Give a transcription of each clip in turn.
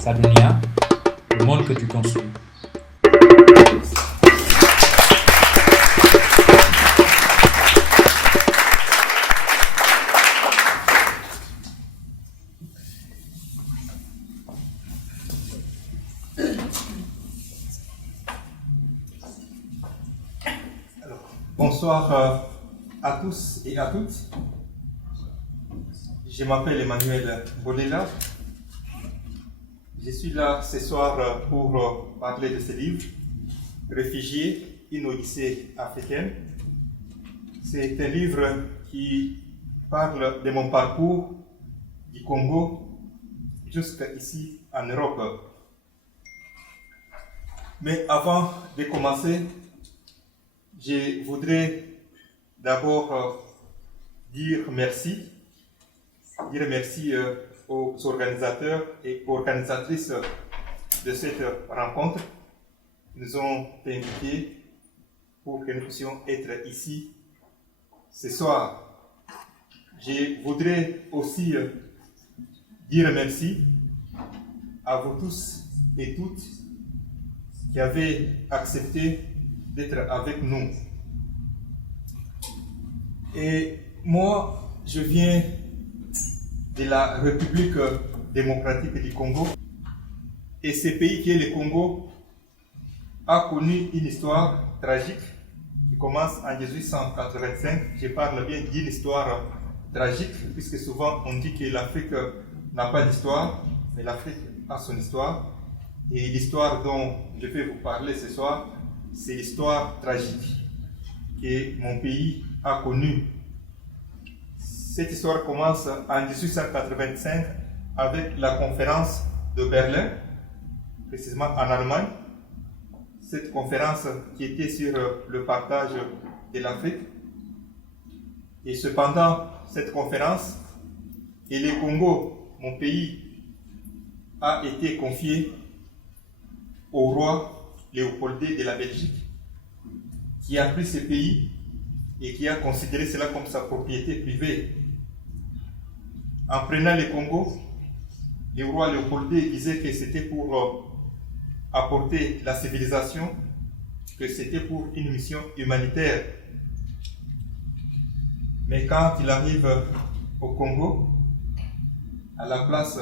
Sadunia, le monde que tu construis. Bonsoir à tous et à toutes. Je m'appelle Emmanuel Bolela. Je suis là ce soir pour parler de ce livre, Réfugiés, une odyssée africaine. C'est un livre qui parle de mon parcours du Congo jusqu'ici en Europe. Mais avant de commencer, je voudrais d'abord dire merci aux organisateurs et organisatrices de cette rencontre qui nous ont invités pour que nous puissions être ici ce soir. Je voudrais aussi dire merci à vous tous et toutes qui avez accepté d'être avec nous. Et moi, je viens de la République démocratique du Congo. Et ce pays qui est le Congo a connu une histoire tragique qui commence en 1885. Je parle bien d'une histoire tragique, puisque souvent on dit que l'Afrique n'a pas d'histoire, mais l'Afrique a son histoire. Et l'histoire dont je vais vous parler ce soir, c'est l'histoire tragique que mon pays a connue. Cette histoire commence en 1885 avec la conférence de Berlin, précisément en Allemagne. Cette conférence qui était sur le partage de l'Afrique. Et cependant, cette conférence, et le Congo, mon pays, a été confié au roi Léopold II de la Belgique, qui a pris ce pays et qui a considéré cela comme sa propriété privée. En prenant le Congo, le roi Léopold II disait que c'était pour apporter la civilisation, que c'était pour une mission humanitaire. Mais quand il arrive au Congo, à la place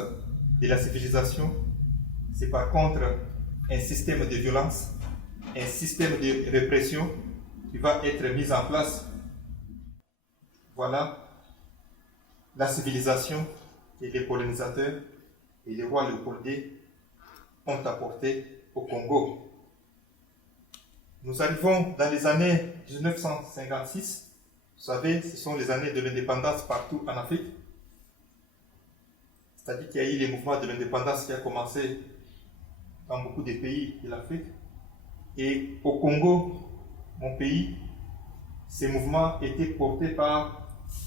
de la civilisation, c'est par contre un système de violence, un système de répression qui va être mis en place. Voilà la civilisation et les colonisateurs et les rois Léopold II ont apporté au Congo. Nous arrivons dans les années 1956. Vous savez, ce sont les années de l'indépendance partout en Afrique. C'est-à-dire qu'il y a eu les mouvements de l'indépendance qui a commencé dans beaucoup de pays de l'Afrique. Et au Congo, mon pays, ces mouvements étaient portés par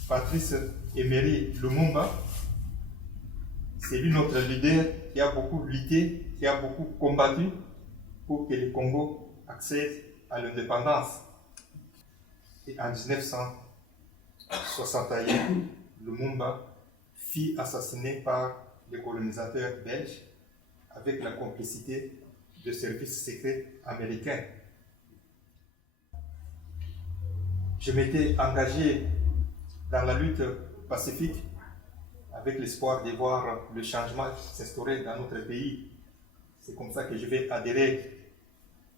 Patrice Emery Lumumba. C'est lui notre leader qui a beaucoup lutté, qui a beaucoup combattu pour que le Congo accède à l'indépendance. Et en 1961, Lumumba fut assassiné par les colonisateurs belges avec la complicité de services secrets américains. Je m'étais engagé dans la lutte pacifique avec l'espoir de voir le changement s'instaurer dans notre pays. C'est comme ça que je vais adhérer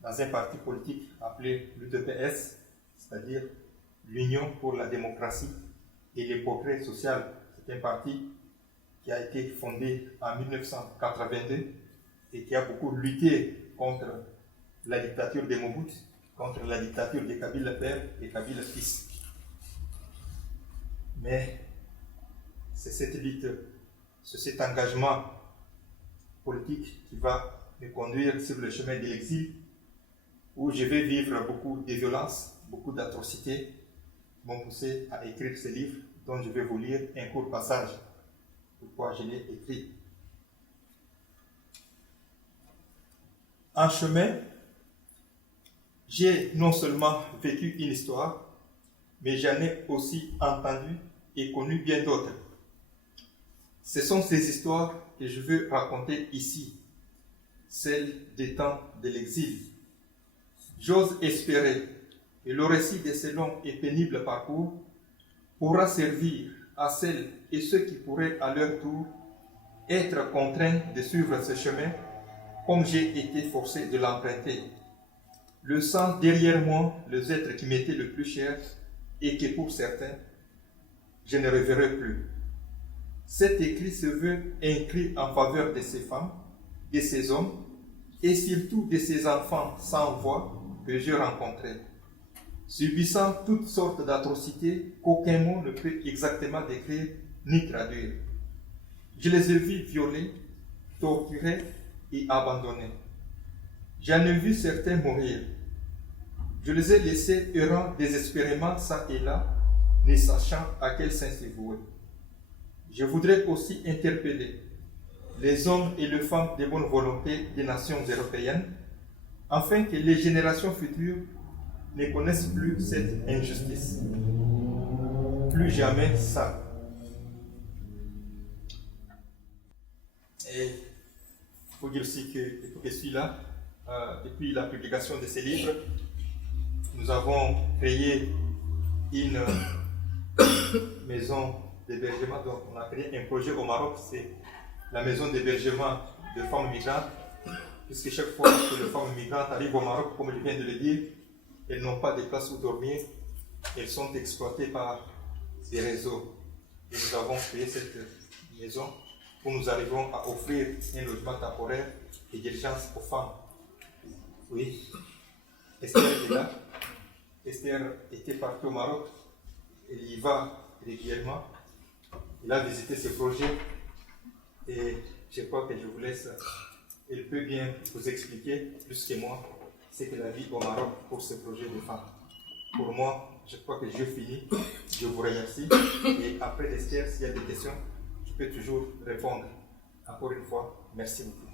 dans un parti politique appelé l'UDPS, c'est-à-dire l'Union pour la démocratie et le progrès social. C'est un parti qui a été fondé en 1982 et qui a beaucoup lutté contre la dictature de Mobutu, contre la dictature de Kabila père et Kabila fils. Mais c'est cette lutte, c'est cet engagement politique qui va me conduire sur le chemin de l'exil, où je vais vivre beaucoup de violences, beaucoup d'atrocités, qui m'ont poussé à écrire ce livre dont je vais vous lire un court passage. Pourquoi je l'ai écrit. En chemin, j'ai non seulement vécu une histoire, mais j'en ai aussi entendu et connu bien d'autres. Ce sont ces histoires que je veux raconter ici, celle des temps de l'exil. J'ose espérer que le récit de ce long et pénible parcours pourra servir à celles et ceux qui pourraient à leur tour être contraints de suivre ce chemin comme j'ai été forcé de l'emprunter, laissant derrière moi les êtres qui m'étaient le plus chers et que pour certains, je ne reverrai plus. Cet écrit se veut un cri en faveur de ces femmes, de ces hommes et surtout de ces enfants sans voix que j'ai rencontrés, subissant toutes sortes d'atrocités qu'aucun mot ne peut exactement décrire ni traduire. Je les ai vus violés, torturés et abandonnés. J'en ai vu certains mourir. Je les ai laissés errant désespérément ça et là, ne sachant à quel saint se vouer. Je voudrais aussi interpeller les hommes et les femmes de bonne volonté des nations européennes, afin que les générations futures ne connaissent plus cette injustice. Plus jamais ça. Et il faut dire aussi que celui-là, depuis la publication de ces livres, nous avons créé une maison d'hébergement. Donc, on a créé un projet au Maroc, c'est la maison d'hébergement de femmes migrantes, puisque chaque fois que les femmes migrantes arrivent au Maroc, comme je viens de le dire, elles n'ont pas de place où dormir, elles sont exploitées par des réseaux. Et nous avons créé cette maison où nous arrivons à offrir un logement temporaire et d'urgence aux femmes. Oui, Esther est là. Esther était partie au Maroc, elle y va régulièrement. Elle a visité ce projet et je crois que je vous laisse. Elle peut bien vous expliquer plus que moi ce que la vie au Maroc pour ce projet de femmes. Pour moi, je crois que je finis. Je vous remercie. Et après Esther, s'il y a des questions, je peux toujours répondre. Encore une fois, merci beaucoup.